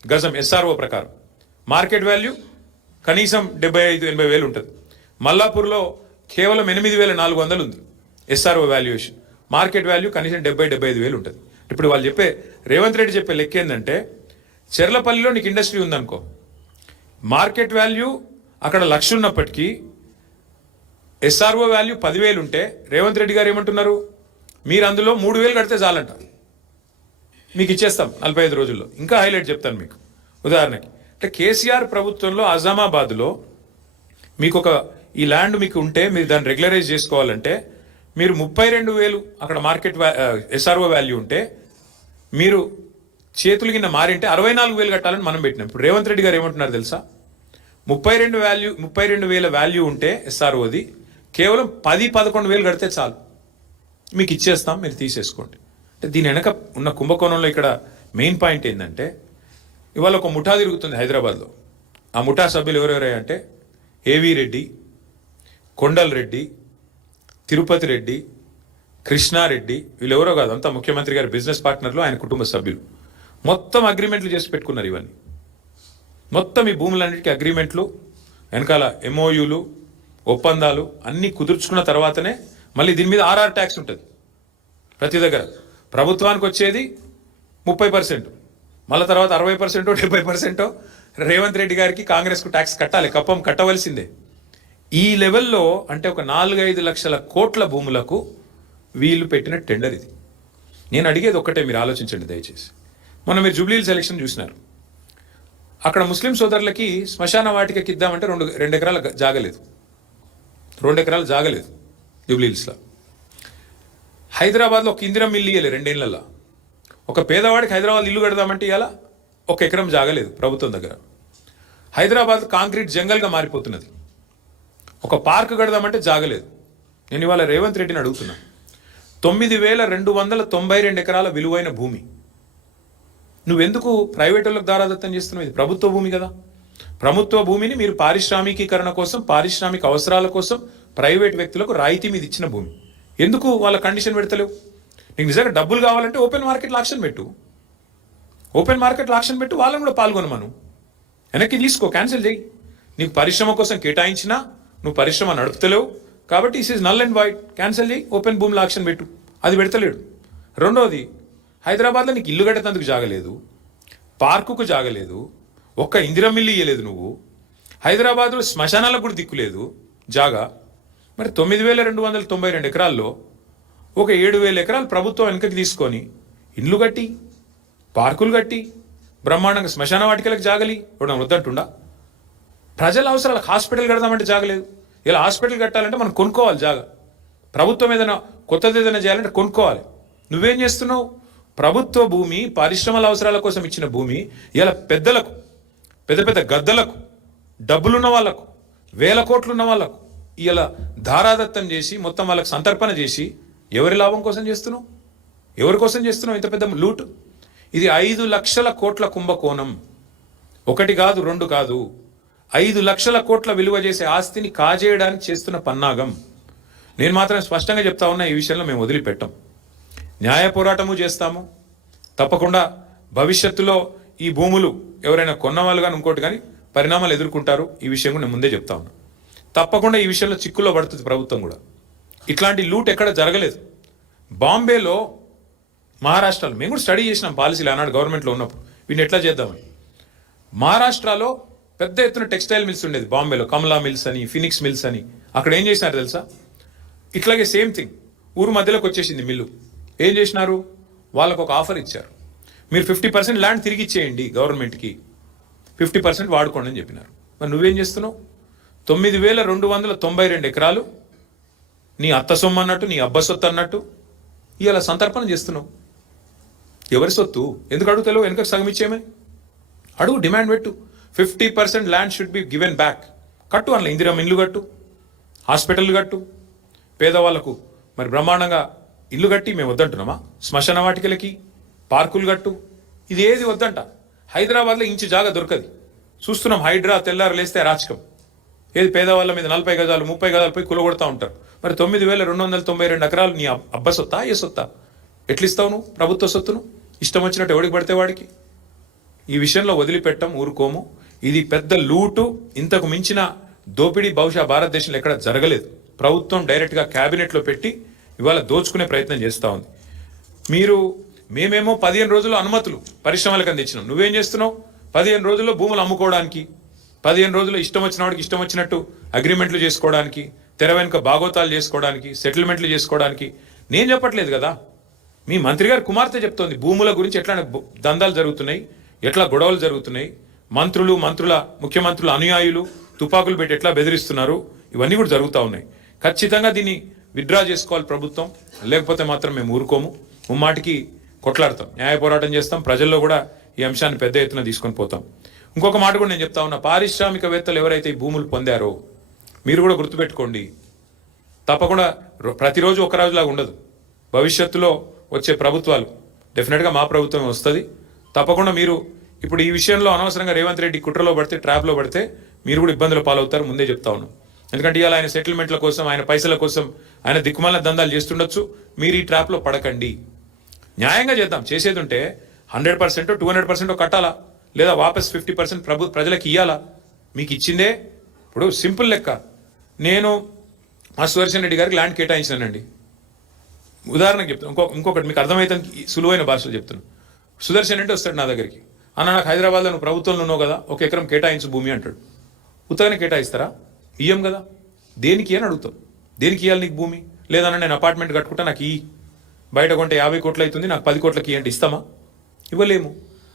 గజం SRO ప్రకారం, మార్కెట్ వాల్యూ కనీసం 75,000-80,000 ఉంటుంది. మల్లాపూర్లో కేవలం 8,400 ఉంది SRO వాల్యుయేషన్, మార్కెట్ వాల్యూ కనీసం 70,000-75,000 ఉంటుంది. ఇప్పుడు వాళ్ళు చెప్పే, రేవంత్ రెడ్డి చెప్పే లెక్క ఏంటంటే, చెర్లపల్లిలో నీకు ఇండస్ట్రీ ఉందనుకో, మార్కెట్ వాల్యూ అక్కడ 1,00,000 ఉన్నప్పటికీ SRO వాల్యూ 10,000 ఉంటే, రేవంత్ రెడ్డి గారు ఏమంటున్నారు, మీరు అందులో 3,000 కడితే చాలంట, మీకు ఇచ్చేస్తాం 45 రోజుల్లో. ఇంకా హైలైట్ చెప్తాను మీకు. ఉదాహరణకి అంటే కేసీఆర్ ప్రభుత్వంలో అజామాబాద్లో మీకు ఈ ల్యాండ్ మీకు ఉంటే, మీరు దాన్ని రెగ్యులరైజ్ చేసుకోవాలంటే, మీరు 32,000 అక్కడ మార్కెట్ SRO వాల్యూ ఉంటే, మీరు చేతులు కింద మారింటే 64,000 కట్టాలని మనం పెట్టినాం. ఇప్పుడు రేవంత్ రెడ్డి గారు ఏమంటున్నారు తెలుసా, 32,000 వాల్యూ ఉంటే SROది కేవలం 10-11,000 కడితే చాలు, మీకు ఇచ్చేస్తాం, మీరు తీసేసుకోండి. అంటే దీని వెనక ఉన్న కుంభకోణంలో ఇక్కడ మెయిన్ పాయింట్ ఏంటంటే, ఇవాళ ఒక ముఠా తిరుగుతుంది హైదరాబాద్లో. ఆ ముఠా సభ్యులు ఎవరెవరంటే ఏవి రెడ్డి, కొండల్ రెడ్డి, తిరుపతి రెడ్డి, కృష్ణారెడ్డి, వీళ్ళెవరో కాదు, అంతా ముఖ్యమంత్రి గారి బిజినెస్ పార్ట్నర్లు, ఆయన కుటుంబ సభ్యులు. మొత్తం అగ్రిమెంట్లు చేసి పెట్టుకున్నారు. ఇవన్నీ మొత్తం ఈ భూములన్నిటికీ అగ్రిమెంట్లు, వెనకాల MOUలు, ఒప్పందాలు అన్నీ కుదుర్చుకున్న తర్వాతనే మళ్ళీ దీని మీద RR ట్యాక్స్ ఉంటుంది. ప్రతి దగ్గర ప్రభుత్వానికి వచ్చేది 30%, మళ్ళీ తర్వాత 60%, 70% రేవంత్ రెడ్డి గారికి, కాంగ్రెస్కు ట్యాక్స్ కట్టాలి, కప్పం కట్టవలసిందే. ఈ లెవెల్లో అంటే ఒక 4-5 లక్షల కోట్ల భూములకు వీళ్ళు పెట్టిన టెండర్ ఇది. నేను అడిగేది ఒక్కటే, మీరు ఆలోచించండి దయచేసి. మొన్న మీరు జూబ్లీహిల్స్ ఎలక్షన్ చూసినారు, అక్కడ ముస్లిం సోదరులకి శ్మశాన వాటికకి ఇద్దామంటే 2 ఎకరాల జాగలేదు, 2 ఎకరాలు జాగలేదు జూబ్లీహిల్స్లో. హైదరాబాద్లో ఒక ఇందిరం ఇల్లు ఇయ్యలే 2 ఏళ్లలో. ఒక పేదవాడికి హైదరాబాద్ ఇల్లు కడదామంటే ఇవాళ 1 ఎకరం జాగలేదు ప్రభుత్వం దగ్గర. హైదరాబాద్ కాంక్రీట్ జంగల్గా మారిపోతున్నది. ఒక పార్క్ కడదామంటే జాగలేదు. నేను ఇవాళ రేవంత్ రెడ్డిని అడుగుతున్నా, 9,292 ఎకరాల విలువైన భూమి నువ్వెందుకు ప్రైవేట్ వాళ్ళకి దారాదత్తం చేస్తున్నావు? ఇది ప్రభుత్వ భూమి కదా. ప్రభుత్వ భూమిని మీరు పారిశ్రామికీకరణ కోసం, పారిశ్రామిక అవసరాల కోసం ప్రైవేట్ వ్యక్తులకు రాయితీ మీద ఇచ్చిన భూమి. ఎందుకు వాళ్ళ కండిషన్ పెడతలేవు? నీకు నిజంగా డబ్బులు కావాలంటే ఓపెన్ మార్కెట్లో ఆక్షన్ పెట్టు, ఓపెన్ మార్కెట్లో ఆక్షన్ పెట్టు, వాళ్ళని కూడా పాల్గొనమను. వెనక్కి తీసుకో, క్యాన్సిల్ చేయి. నీకు పరిశ్రమ కోసం కేటాయించినా నువ్వు పరిశ్రమ నడుపుతలేవు కాబట్టి is is null and wide, cancel చేయి, ఓపెన్ భూమిలో ఆక్షన్ పెట్టు. అది పెడతలేడు. రెండోది, హైదరాబాద్లో నీకు ఇల్లు కట్టేందుకు జాగలేదు, పార్కుకు జాగలేదు, ఒక్క ఇందిరా మిల్లు ఇయ్యలేదు నువ్వు. హైదరాబాద్లో శ్మశానాలకు కూడా దిక్కులేదు జాగా. మరి 9,292 ఎకరాల్లో ఒక 7,000 ఎకరాలు ప్రభుత్వం వెనకకి తీసుకొని ఇండ్లు కట్టి, పార్కులు కట్టి, బ్రహ్మాండంగా శ్మశాన వాటికలకు జాగలి ఇవ్వడం వద్దంటుండా? ప్రజల అవసరాలకు హాస్పిటల్ కడదామంటే జాగలేదు. ఇలా హాస్పిటల్ కట్టాలంటే మనం కొనుక్కోవాలి జాగా. ప్రభుత్వం ఏదైనా కొత్తది ఏదైనా చేయాలంటే కొనుక్కోవాలి. నువ్వేం చేస్తున్నావు? ప్రభుత్వ భూమి, పరిశ్రమల అవసరాల కోసం ఇచ్చిన భూమి ఇలా పెద్దలకు, పెద్ద పెద్ద గద్దలకు, డబ్బులున్న వాళ్లకు, 1,000 కోట్లున్న వాళ్లకు ఇలా ధారాదత్తం చేసి మొత్తం వాళ్ళకి సంతర్పణ చేసి ఎవరి లాభం కోసం చేస్తున్నావు? ఎవరి కోసం చేస్తున్నావు ఇంత పెద్ద లూటు? ఇది 5 లక్షల కోట్ల కుంభకోణం. ఒకటి కాదు, రెండు కాదు, 5 లక్షల కోట్ల విలువ చేసే ఆస్తిని కాజేయడానికి చేస్తున్న పన్నాగం. నేను మాత్రం స్పష్టంగా చెప్తా ఉన్నా, ఈ విషయంలో మేము వదిలిపెట్టాం. న్యాయ పోరాటము చేస్తాము. తప్పకుండా భవిష్యత్తులో ఈ భూములు ఎవరైనా కొన్నవాళ్ళు కానీ ఇంకోటి కానీ పరిణామాలు ఎదుర్కొంటారు. ఈ విషయం కూడా నేను ముందే చెప్తా ఉన్నా. తప్పకుండా ఈ విషయంలో చిక్కుల్లో పడుతుంది ప్రభుత్వం కూడా. ఇట్లాంటి లూట్ ఎక్కడ జరగలేదు. బాంబేలో, మహారాష్ట్రలో మేము కూడా స్టడీ చేసినాం పాలసీలు ఆనాడు గవర్నమెంట్లో ఉన్నప్పుడు, వీటిని ఎట్లా చేద్దామని. మహారాష్ట్రలో పెద్ద ఎత్తున టెక్స్టైల్ మిల్స్ ఉండేది బాంబేలో, కమలా మిల్స్ అని, ఫినిక్స్ మిల్స్ అని. అక్కడ ఏం చేసినారు తెలుసా? ఇట్లాగే సేమ్ థింగ్ ఊరు మధ్యలోకి వచ్చేసింది మిల్లు. ఏం చేసినారు? వాళ్ళకు ఒక ఆఫర్ ఇచ్చారు, మీరు 50% ల్యాండ్ తిరిగి ఇచ్చేయండి గవర్నమెంట్కి, 50% వాడుకోండి అని చెప్పినారు. మరి నువ్వేం చేస్తున్నావు? 9,292 ఎకరాలు నీ అత్త సొమ్ము అన్నట్టు, నీ అబ్బ సొత్తు అన్నట్టు ఇలా సంతర్పణ చేస్తున్నావు. ఎవరి సొత్తు? ఎందుకు అడుగుతావు? వెనకకు సగం ఇచ్చేయమని అడుగు, డిమాండ్ పెట్టు. 50% land should be given back. కట్టు, అందులో ఇందిరా ఇల్లు కట్టు, హాస్పిటల్ కట్టు, పేదవాళ్లకు మరి బ్రహ్మాండంగా ఇల్లు కట్టి మేము వద్దంటున్నామా? శ్మశాన వాటికలకి పార్కులు కట్టు. ఇది ఏది వద్దంట. హైదరాబాద్లో ఇంచు జాగా దొరకది. చూస్తున్నాం, హైడ్రా తెల్లారు లేస్తే రాచకం. ఏది పేదవాళ్ళ మీద 40 గజాలు 30 గజాలు పోయి కులగొడతా ఉంటారు. మరి 9,292 ఎకరాలు నీ అబ్బ సొత్తా, ఏ సొత్తా? ఎట్లిస్తావు నువ్వు ప్రభుత్వ సొత్తును? ఇష్టం వచ్చినట్టు ఎవడికి పడితే వాడికి. ఈ విషయంలో వదిలిపెట్టం, ఊరుకోము. ఇది పెద్ద లూటు. ఇంతకు మించిన దోపిడీ బహుశా భారతదేశంలో ఎక్కడ జరగలేదు. ప్రభుత్వం డైరెక్ట్గా క్యాబినెట్లో పెట్టి ఇవాళ దోచుకునే ప్రయత్నం చేస్తూ ఉంది. మేమేమో 15 రోజుల్లో అనుమతులు పరిశ్రమలకు అందించినాం. నువ్వేం చేస్తున్నావు? 15 రోజుల్లో భూములు అమ్ముకోవడానికి, 15 రోజుల్లో ఇష్టం వచ్చిన వాడికి ఇష్టం వచ్చినట్టు అగ్రిమెంట్లు చేసుకోవడానికి, తెర వెనుక బాగోతాలు చేసుకోవడానికి, సెటిల్మెంట్లు చేసుకోవడానికి. నేను చెప్పట్లేదు కదా, మీ మంత్రి గారు కుమార్తె చెప్తోంది భూముల గురించి ఎట్లా దందాలు జరుగుతున్నాయి, ఎట్లా గొడవలు జరుగుతున్నాయి, ముఖ్యమంత్రుల అనుయాయులు తుపాకులు పెట్టి ఎట్లా బెదిరిస్తున్నారు, ఇవన్నీ కూడా జరుగుతూ ఉన్నాయి. ఖచ్చితంగా దీన్ని విత్డ్రా చేసుకోవాలి ప్రభుత్వం, లేకపోతే మాత్రం మేము ఊరుకోము. ముమ్మాటికి కొట్లాడతాం, న్యాయ పోరాటం చేస్తాం, ప్రజల్లో కూడా ఈ అంశాన్ని పెద్ద ఎత్తున తీసుకొని పోతాం. ఇంకొక మాట కూడా నేను చెప్తా ఉన్నా, పారిశ్రామికవేత్తలు ఎవరైతే ఈ భూములు పొందారో మీరు కూడా గుర్తుపెట్టుకోండి. తప్పకుండా ప్రతిరోజు ఒక రోజులాగా ఉండదు. భవిష్యత్తులో వచ్చే ప్రభుత్వాలు, డెఫినెట్గా మా ప్రభుత్వమే వస్తుంది. తప్పకుండా మీరు ఇప్పుడు ఈ విషయంలో అనవసరంగా రేవంత్ రెడ్డి కుట్రలో పడితే, ట్రాప్లో పడితే మీరు కూడా ఇబ్బందులు పాలవుతారు, ముందే చెప్తా ఉన్నాం. ఎందుకంటే ఇవాళ ఆయన సెటిల్మెంట్ల కోసం, ఆయన పైసల కోసం ఆయన దిక్కుమాలిన దందాలు చేస్తుండొచ్చు. మీరు ఈ ట్రాప్లో పడకండి. న్యాయంగా చేద్దాం. చేసేది ఉంటే 100% 200% కట్టాలా, లేదా వాపస్ 50% ప్రజలకు ఇవ్వాలా? మీకు ఇచ్చిందే. ఇప్పుడు సింపుల్ లెక్క, నేను మా సుదర్శన్ రెడ్డి గారికి ల్యాండ్ కేటాయించానండి. ఉదాహరణకు చెప్తాను, ఇంకొకటి మీకు అర్థమైతే సులువైన భాషలో చెప్తాను. సుదర్శన్ రెడ్డి వస్తాడు నా దగ్గరికి, అన్న నాకు హైదరాబాద్లో నువ్వు ప్రభుత్వంలో ఉన్నావు కదా, 1 ఎకరం కేటాయించు భూమి అంటాడు. ఉత్తగానే కేటాయిస్తారా? ఇయ్యం కదా. దేనికి అని అడుగుతాం. దేనికి ఇవ్వాలి నీకు భూమి? లేదన్నా నేను అపార్ట్మెంట్ కట్టుకుంటా, నాకు బయట కొంటే 50 కోట్లు అవుతుంది, నాకు 10 కోట్లకి అంటే ఇస్తామా? ఇవ్వలేము.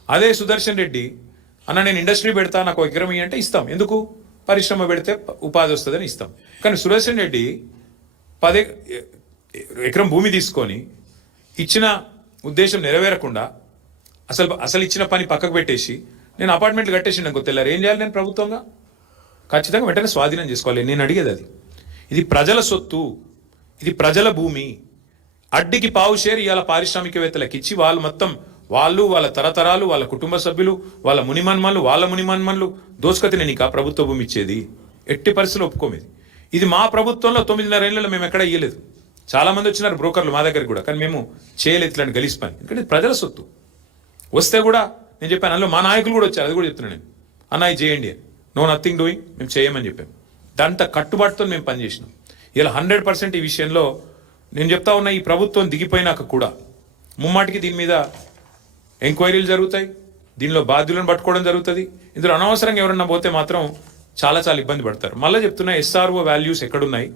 అదే సుదర్శన్ రెడ్డి, అన్న నేను ఇండస్ట్రీ పెడతా, నాకు 1 ఎకరం అంటే ఇస్తాం. ఎందుకు? పరిశ్రమ పెడితే ఉపాధి వస్తుందని ఇస్తాం. కానీ సుదర్శన్ రెడ్డి 10 ఎకరం భూమి తీసుకొని ఇచ్చిన ఉద్దేశం నెరవేరకుండా అసలు ఇచ్చిన పని పక్కకు పెట్టేసి నేను అపార్ట్మెంట్లు కట్టేసి నాకు తెల్లారు ఏం చేయాలి నేను ప్రభుత్వంగా? ఖచ్చితంగా వెంటనే స్వాధీనం చేసుకోవాలి. నేను అడిగేది అది. ఇది ప్రజల సొత్తు, ఇది ప్రజల భూమి. అడ్డికి పావు షేర్ ఇవాళ పారిశ్రామికవేత్తలకు ఇచ్చి వాళ్ళు మొత్తం వాళ్ళు వాళ్ళ తరతరాలు వాళ్ళ కుటుంబ సభ్యులు వాళ్ళ మునిమన్మన్లు దోసుకతిని నీకు ఆ ప్రభుత్వ భూమి ఇచ్చేది ఎట్టి పరిస్థితులు ఒప్పుకోమేది. ఇది మా ప్రభుత్వంలో 9.5 ఏళ్లలో మేము ఎక్కడ ఇయ్యలేదు. చాలా మంది వచ్చినారు బ్రోకర్లు మా దగ్గర కూడా, కానీ మేము చేయలేదు ఇట్లాంటి గలీజ్ పని. ఎందుకంటే ఇది ప్రజల సొత్తు. వస్తే కూడా నేను చెప్పాను, అందులో మా నాయకులు కూడా వచ్చారు, అది కూడా చెప్తున్నాను నేను, అన్న ఇది చేయండి అని. నో నథింగ్ డూయింగ్, మేము చేయమని చెప్పాము. దాంతో కట్టుబాటుతో మేము పనిచేసినాం. ఇలా 100% ఈ విషయంలో నేను చెప్తా ఉన్నా, ఈ ప్రభుత్వం దిగిపోయినాక కూడా ముమ్మాటికి దీని మీద ఎంక్వైరీలు జరుగుతాయి, దీనిలో బాధ్యులను పట్టుకోవడం జరుగుతుంది. ఇందులో అనవసరంగా ఎవరన్నా పోతే మాత్రం చాలా ఇబ్బంది పడతారు. మళ్ళీ చెప్తున్నా, ఎస్ఆర్ఓ వాల్యూస్ ఎక్కడున్నాయి,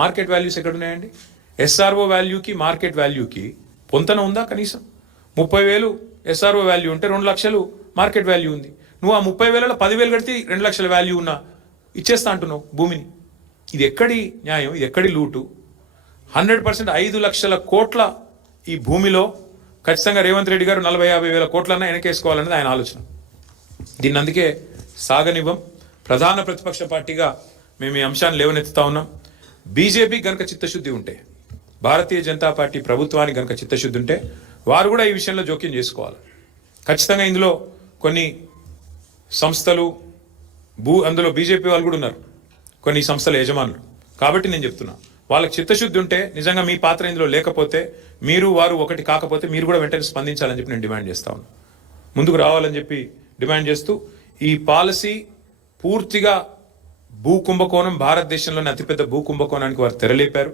మార్కెట్ వాల్యూస్ ఎక్కడున్నాయండి? ఎస్ఆర్ఓ వాల్యూకి మార్కెట్ వాల్యూకి పొంతన ఉందా? కనీసం 30,000 ఎస్ఆర్ఓ వాల్యూ ఉంటే 2 లక్షలు మార్కెట్ వాల్యూ ఉంది. నువ్వు ఆ 30,000లో 10,000 కడితే 2 లక్షల వాల్యూ ఉన్నా ఇచ్చేస్తా అంటున్నావు భూమిని. ఇది ఎక్కడి న్యాయం? ఇది ఎక్కడి లూటు? 100% 5 లక్షల కోట్ల ఈ భూమిలో ఖచ్చితంగా రేవంత్ రెడ్డి గారు 40-50 వేల కోట్లన్నా వెనకేసుకోవాలనేది ఆయన ఆలోచన. దీన్ని అందుకే సాగనివ్వం. ప్రధాన ప్రతిపక్ష పార్టీగా మేము ఈ అంశాన్ని లేవనెత్తుతా ఉన్నాం. బీజేపీ గనక చిత్తశుద్ధి ఉంటే, భారతీయ జనతా పార్టీ ప్రభుత్వానికి గనక చిత్తశుద్ధి ఉంటే వారు కూడా ఈ విషయంలో జోక్యం చేసుకోవాలి. ఖచ్చితంగా ఇందులో కొన్ని సంస్థలు అందులో బీజేపీ వాళ్ళు కూడా ఉన్నారు, కొన్ని సంస్థల యజమానులు. కాబట్టి నేను చెప్తున్నా, వాళ్ళకి చిత్తశుద్ధి ఉంటే, నిజంగా మీ పాత్ర ఇందులో లేకపోతే, మీరు వారు ఒకటి కాకపోతే మీరు కూడా వెంటనే స్పందించాలని చెప్పి నేను డిమాండ్ చేస్తా ఉన్నాను. ముందుకు రావాలని చెప్పి డిమాండ్ చేస్తూ, ఈ పాలసీ పూర్తిగా భూ కుంభకోణం, భారతదేశంలోని అతిపెద్ద భూ కుంభకోణానికి వారు తెరలేపారు.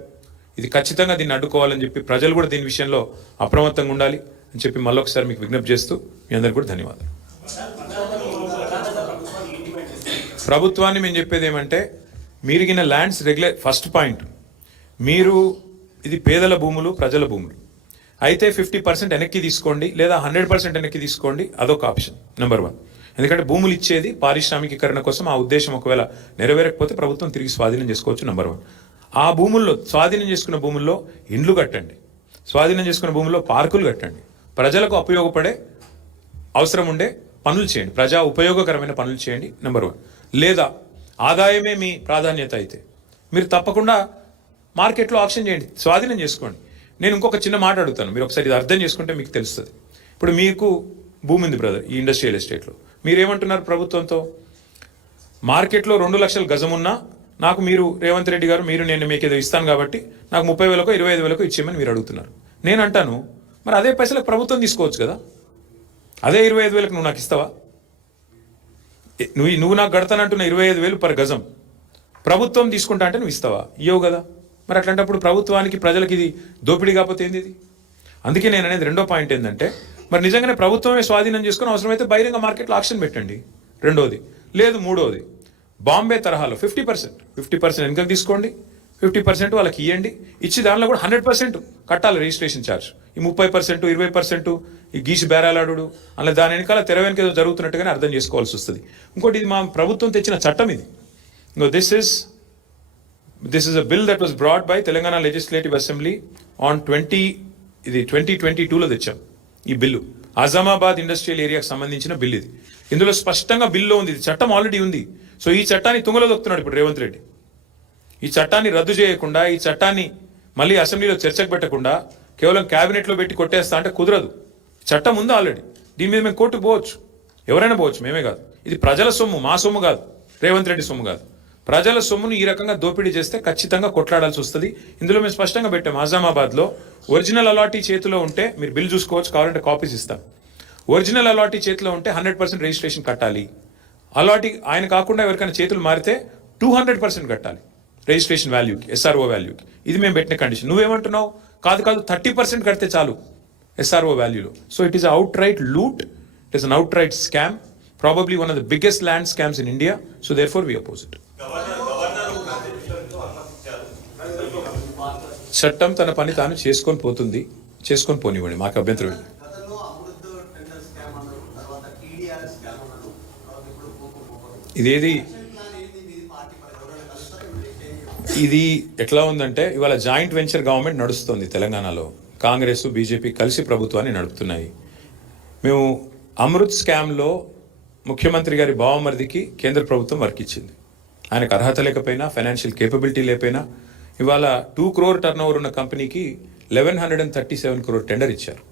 ఇది ఖచ్చితంగా దీన్ని అడ్డుకోవాలని చెప్పి ప్రజలు కూడా దీని విషయంలో అప్రమత్తంగా ఉండాలి అని చెప్పి మళ్ళొకసారి మీకు విజ్ఞప్తి చేస్తూ మీ అందరికీ కూడా ధన్యవాదాలు. ప్రభుత్వాన్ని మేము చెప్పేది ఏమంటే, మీరిగిన ల్యాండ్స్ ఫస్ట్ పాయింట్, మీరు ఇది పేదల భూములు, ప్రజల భూములు అయితే 50% వెనక్కి తీసుకోండి, లేదా 100% వెనక్కి తీసుకోండి, అదొక ఆప్షన్ నెంబర్ 1. ఎందుకంటే భూములు ఇచ్చేది పారిశ్రామికీకరణ కోసం. ఆ ఉద్దేశం ఒకవేళ నెరవేరకపోతే ప్రభుత్వం తిరిగి స్వాధీనం చేసుకోవచ్చు నెంబర్ 1. ఆ భూముల్లో, స్వాధీనం చేసుకున్న భూముల్లో ఇండ్లు కట్టండి, స్వాధీనం చేసుకున్న భూముల్లో పార్కులు కట్టండి, ప్రజలకు ఉపయోగపడే అవసరం ఉండే పనులు చేయండి, ప్రజా ఉపయోగకరమైన పనులు చేయండి నెంబర్ 1. లేదా ఆదాయమే మీ ప్రాధాన్యత అయితే మీరు తప్పకుండా మార్కెట్లో ఆక్షన్ చేయండి, స్వాధీనం చేసుకోండి. నేను ఇంకొక చిన్న మాట అడుగుతాను, మీరు ఒకసారి ఇది అర్థం చేసుకుంటే మీకు తెలుస్తుంది. ఇప్పుడు మీకు భూమి ఉంది బ్రదర్, ఈ ఇండస్ట్రియల్ ఎస్టేట్లో మీరేమంటున్నారు ప్రభుత్వంతో? మార్కెట్లో 2 లక్షల గజం ఉన్నా నాకు మీరు రేవంత్ రెడ్డి గారు, నేను మీకు ఏదో ఇస్తాను కాబట్టి నాకు 30,000కో 25,000కో ఇచ్చేయమని మీరు అడుగుతున్నారు. నేను అంటాను, మరి అదే పైసలకు ప్రభుత్వం తీసుకోవచ్చు కదా, అదే 25,000కి నువ్వు నాకు ఇస్తావా? నువ్వు నాకు కడతానంటున్న 25,000 పర్ గజం ప్రభుత్వం తీసుకుంటా అంటే నువ్వు ఇస్తావా? ఇవ్వవు కదా. మరి అట్లాంటప్పుడు ప్రభుత్వానికి, ప్రజలకి ఇది దోపిడీ కాకపోతే ఏంది ఇది? అందుకే నేను అనేది రెండో పాయింట్ ఏంటంటే, మరి నిజంగానే ప్రభుత్వమే స్వాధీనం చేసుకుని అవసరమైతే బహిరంగ మార్కెట్లో ఆక్షన్ పెట్టండి, రెండోది. లేదు మూడోది, బాంబే తరహాలో 50% వెనుకకు తీసుకోండి, 50% వాళ్ళకి ఇవ్వండి, ఇచ్చి దానిలో కూడా 100% కట్టాలి రిజిస్ట్రేషన్ ఛార్జ్. ఈ 30%, 20% ఈ గీసి బేరాలాడు, అలా దాని వెనకాల తెర వెనక ఏదో జరుగుతున్నట్టుగానే అర్థం చేసుకోవాల్సి వస్తుంది. ఇంకోటి, ఇది మా ప్రభుత్వం తెచ్చిన చట్టం ఇది. This is a bill that was brought by Telangana Legislative Assembly on 2022లో తెచ్చాం ఈ బిల్లు. ఆజామాబాద్ ఇండస్ట్రియల్ ఏరియాకి సంబంధించిన బిల్ ఇది. ఇందులో స్పష్టంగా బిల్లో ఉంది, ఇది చట్టం ఆల్రెడీ ఉంది. సో ఈ చట్టాన్ని తుంగలో దొక్కుతున్నాడు ఇప్పుడు రేవంత్ రెడ్డి. ఈ చట్టాన్ని రద్దు చేయకుండా, ఈ చట్టాన్ని మళ్ళీ అసెంబ్లీలో చర్చకు పెట్టకుండా కేవలం క్యాబినెట్లో పెట్టి కొట్టేస్తా అంటే కుదరదు. చట్టం ఉంది ఆల్రెడీ, దీని మీద మేము కోర్టుకు పోవచ్చు, ఎవరైనా పోవచ్చు, మేమే కాదు. ఇది ప్రజల సొమ్ము, మా సొమ్ము కాదు, రేవంత్ రెడ్డి సొమ్ము కాదు. ప్రజల సొమ్మును ఈ రకంగా దోపిడీ చేస్తే ఖచ్చితంగా కొట్లాడాల్సి వస్తుంది. ఇందులో మేము స్పష్టంగా పెట్టాం, ఆజామాబాద్లో ఒరిజినల్ అలాటీ చేతిలో ఉంటే మీరు బిల్ చూసుకోవచ్చు, కావాలంటే కాపీస్ ఇస్తాం. ఒరిజినల్ అలాటీ చేతిలో ఉంటే 100% రిజిస్ట్రేషన్ కట్టాలి. అలాటీ ఆయన కాకుండా ఎవరికైనా చేతులు మారితే 200% కట్టాలి రిజిస్ట్రేషన్ వాల్యూకి, ఎస్ఆర్ఓ వాల్యూకి. ఇది మేము పెట్టిన కండిషన్. నువ్వేమంటున్నావు? కాదు 30% కడితే చాలు ఎస్ఆర్ఓ వాల్యూలో. So it is outright loot, it is an outright scam, probably one of the biggest land scams in India. So therefore we oppose it. చట్టం తన పని తాను చేసుకొని పోతుంది, చేసుకొని పోనివ్వండి, మాకు అభ్యంతరం. ఇది ఎట్లా ఉందంటే, ఇవాళ జాయింట్ వెంచర్ గవర్నమెంట్ నడుస్తుంది తెలంగాణలో. కాంగ్రెస్, బీజేపీ కలిసి ప్రభుత్వాన్ని నడుపుతున్నాయి. మేము అమృత్ స్కామ్లో ముఖ్యమంత్రి గారి బావమరిదికి కేంద్ర ప్రభుత్వం వర్క్ ఇచ్చింది. ఆయనకు అర్హత లేకపోయినా, ఫైనాన్షియల్ కేపబిలిటీ లేకపోయినా, ఇవాళ 2 crore టర్న్ ఓవర్ ఉన్న కంపెనీకి 1137 crore టెండర్ ఇచ్చారు.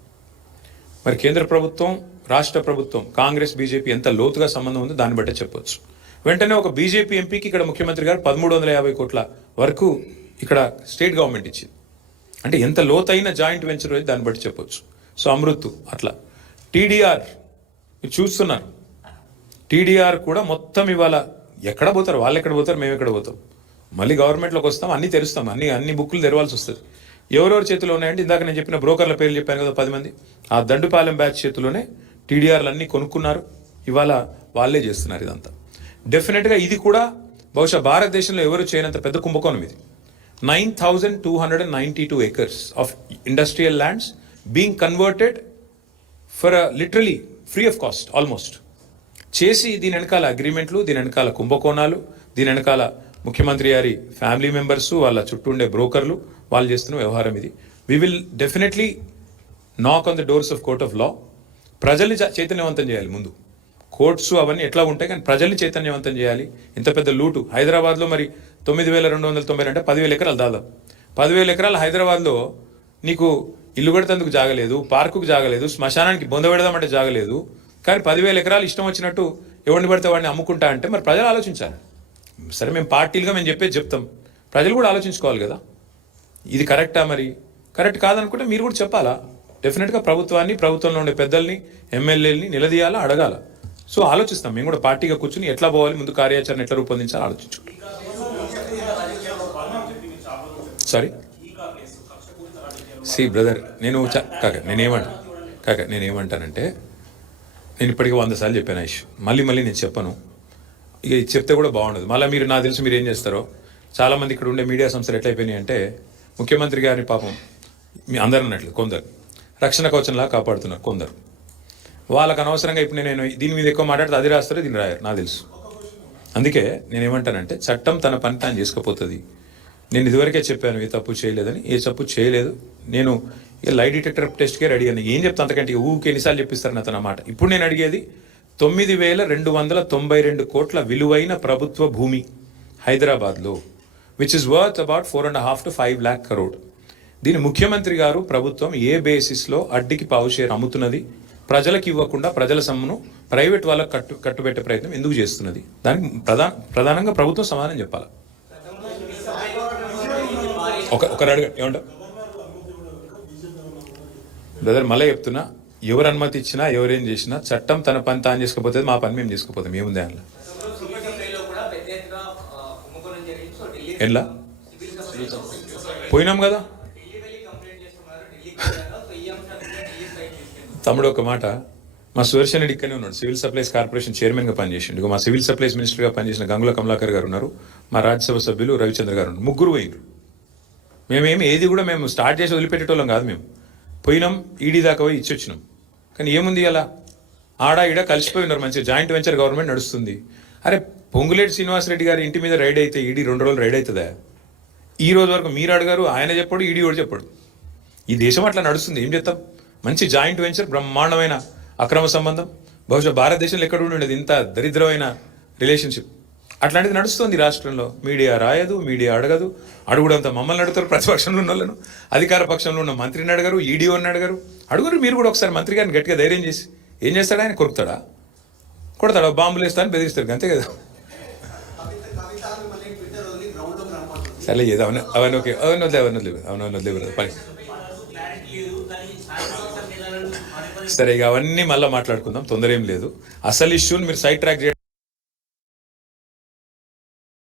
మరి కేంద్ర ప్రభుత్వం రాష్ట్ర ప్రభుత్వం కాంగ్రెస్ బీజేపీ ఎంత లోతుగా సంబంధం ఉందో దాన్ని బట్టే చెప్పొచ్చు. వెంటనే ఒక బీజేపీ ఎంపీకి ఇక్కడ ముఖ్యమంత్రి గారు 1350 కోట్ల వరకు ఇక్కడ స్టేట్ గవర్నమెంట్ ఇచ్చింది. అంటే ఎంత లోతైన జాయింట్ వెంచర్ దాన్ని బట్టి చెప్పొచ్చు. సో అమృత్ అట్లా టీడీఆర్ మీరు చూస్తున్నారు. టీడీఆర్ కూడా మొత్తం ఇవాళ ఎక్కడ పోతారు, వాళ్ళు ఎక్కడ పోతారు, మేము ఎక్కడ పోతాం. మళ్ళీ గవర్నమెంట్లోకి వస్తాం, అన్ని తెరుస్తాం, అన్ని బుక్కులు తెరవాల్సి వస్తుంది. ఎవరెవరి చేతిలో ఉన్నాయంటే ఇందాక నేను చెప్పిన బ్రోకర్ల పేర్లు చెప్పాను కదా 10 మంది, ఆ దండుపాలెం బ్యాచ్ చేతిలోనే టీడీఆర్లు అన్నీ కొనుక్కున్నారు. ఇవాళ వాళ్ళే చేస్తున్నారు ఇదంతా. డెఫినెట్గా ఇది కూడా బహుశా భారతదేశంలో ఎవరు చేయనంత పెద్ద కుంభకోణం ఇది. 9,292 acres of industrial lands being converted for literally free of cost almost. చేసి దీని వెనకాల అగ్రిమెంట్లు, దీని వెనకాల కుంభకోణాలు, దీని వెనకాల ముఖ్యమంత్రి గారి ఫ్యామిలీ మెంబర్స్, వాళ్ళ చుట్టూ ఉండే బ్రోకర్లు, వాళ్ళు చేస్తున్న వ్యవహారం ఇది. వి విల్ డెఫినెట్లీ నాక్ on the doors of court of law. ప్రజల్ని చైతన్యవంతం చేయాలి. ముందు కోర్ట్స్ అవన్నీ ఎట్లా ఉంటాయి, కానీ ప్రజల్ని చైతన్యవంతం చేయాలి. ఇంత పెద్ద లూటు హైదరాబాద్లో మరి 9,290 అంటే 10,000 ఎకరాలు దాదాపు 10,000 ఎకరాలు హైదరాబాద్లో నీకు ఇల్లు కడతందుకు జాగలేదు, పార్కుకు జాగలేదు, శ్మశానానికి బొంద పెడదామంటే జాగలేదు. కానీ 10,000 ఎకరాలు ఇష్టం వచ్చినట్టు ఎవరిని పడితే వాడిని అమ్ముకుంటా అంటే మరి ప్రజలు ఆలోచించాలి. సరే మేము పార్టీలుగా మేము చెప్తాం, ప్రజలు కూడా ఆలోచించుకోవాలి కదా, ఇది కరెక్టా, మరి కరెక్ట్ కాదనుకుంటే మీరు కూడా చెప్పాలా. డెఫినెట్గా ప్రభుత్వాన్ని, ప్రభుత్వంలో ఉండే పెద్దల్ని, ఎమ్మెల్యేలని నిలదీయాలా, అడగాల. సో ఆలోచిస్తాం మేము కూడా పార్టీగా కూర్చుని ఎట్లా పోవాలి, ముందు కార్యాచరణ ఎట్లా రూపొందించాలి ఆలోచించుకోవాలి. సారీ సి బ్రదర్, నేనేమంటానంటే నేను ఇప్పటికీ 100 సార్లు చెప్పాను ఐష్, మళ్ళీ నేను చెప్పను. ఇక చెప్తే కూడా బాగుండదు. మళ్ళీ మీరు నాకు తెలిసి మీరు ఏం చేస్తారో, చాలామంది ఇక్కడ ఉండే మీడియా సంస్థలు ఎట్లయిపోయినాయి అంటే ముఖ్యమంత్రి గారిని పాపం మీ అందరు అన్నట్లు కొందరు రక్షణ కవచంలా కాపాడుతున్నారు, కొందరు వాళ్ళకు అనవసరంగా ఇప్పుడు నేను దీని మీద ఎక్కువ మాట్లాడితే అది రాస్తారో దీన్ని రాయారు నాకు తెలుసు. అందుకే నేనేమంటానంటే చట్టం తన పని తాను చేసుకుపోతుంది. నేను ఇదివరకే చెప్పాను ఏ తప్పు చేయలేదని, ఏ తప్పు చేయలేదు. నేను ఇక లై డిటెక్టర్ టెస్ట్కే రెడీ అని ఏం చెప్తాను, అంతకంటే ఊరికి ఎన్నిసార్లు చెప్పిస్తారు అతను అన్నమాట. ఇప్పుడు నేను అడిగేది 9,292 కోట్ల విలువైన ప్రభుత్వ భూమి హైదరాబాద్లో, which is worth about 4.5 to 5 lakh crore. దీని ముఖ్యమంత్రి గారు ప్రభుత్వం ఏ బేసిస్లో అడ్డికి పావు షేర్ అమ్ముతున్నది, ప్రజలకు ఇవ్వకుండా ప్రజల సొమ్మును ప్రైవేట్ వాళ్ళకు కట్టుబెట్టే ప్రయత్నం ఎందుకు చేస్తున్నది, దానికి ప్రధానంగా ప్రభుత్వం సమాధానం చెప్పాలి. ఒకరు అడగ ఏమంటారు బ్రదర్, మళ్ళీ చెప్తున్నా, ఎవరు అనుమతి ఇచ్చినా ఎవరేం చేసినా చట్టం తన పని తాను చేసుకుపోతుంది, మా పని మేము చేసుకుపోతాం. ఏముంది అందులో? ఎలా పోయినాం కదా తమ్ముడు. ఒక మాట, మా సుదర్శన్ రెడ్డి ఇక్కడనే ఉన్నాడు, సివిల్ సప్లైస్ కార్పొరేషన్ చైర్మన్గా పనిచేసిండు. మా సివిల్ సప్లైస్ మినిస్టర్గా పనిచేసిన గంగుల కమలాకర్ గారు ఉన్నారు, మా రాజ్యసభ సభ్యులు రవిచంద్ర గారు ఉన్నారు. ముగ్గురు పోయినారు. ఏది కూడా మేము స్టార్ట్ చేసి వదిలిపెట్టేటోళ్ళం కాదు. మేము పోయినాం, ఈడీ దాకా పోయి ఇచ్చి వచ్చినాం. కానీ ఏముంది, అలా ఆడ ఈడ కలిసిపోయి ఉన్నారు, మంచిగా జాయింట్ వెంచర్ గవర్నమెంట్ నడుస్తుంది. అరే పొంగులేటి శ్రీనివాసరెడ్డి గారి ఇంటి మీద రైడ్ అయితే ఈడీ 2 రోజులు రైడ్ అవుతుందా? ఈ రోజు వరకు మీరు అడిగారు, ఆయన చెప్పాడు, ఈడీ కూడా చెప్పాడు. ఈ దేశం అట్లా నడుస్తుంది, ఏం చేస్తాం. మంచి జాయింట్ వెంచర్, బ్రహ్మాండమైన అక్రమ సంబంధం, బహుశా భారతదేశంలో ఎక్కడ ఉండేది ఇంత దరిద్రమైన రిలేషన్షిప్. అట్లాంటిది నడుస్తుంది రాష్ట్రంలో. మీడియా రాయదు, మీడియా అడగదు, అడుగుడంతా మమ్మల్ని అడుగుతారు, ప్రతిపక్షంలో ఉన్న వాళ్ళను, అధికార పక్షంలో ఉన్న మంత్రిని అడగరు, ఈడీఓని అడగరు. అడుగురు మీరు కూడా ఒకసారి మంత్రి గారిని గట్టిగా ధైర్యం చేసి. ఏం చేస్తాడు ఆయన? కొరుకుతాడా? కొడతాడా? బాంబులు వేస్తాడని బెదిరిస్తారు, అంతే కదా. సరే ఏదో అవన్నీ ఓకే, అవన్నీ వదిలేదు. సరే ఇక అవన్నీ మళ్ళీ మాట్లాడుకుందాం, తొందర ఏం లేదు. అసలు ఇష్యూని మీరు సైడ్ ట్రాక్ చేయండి.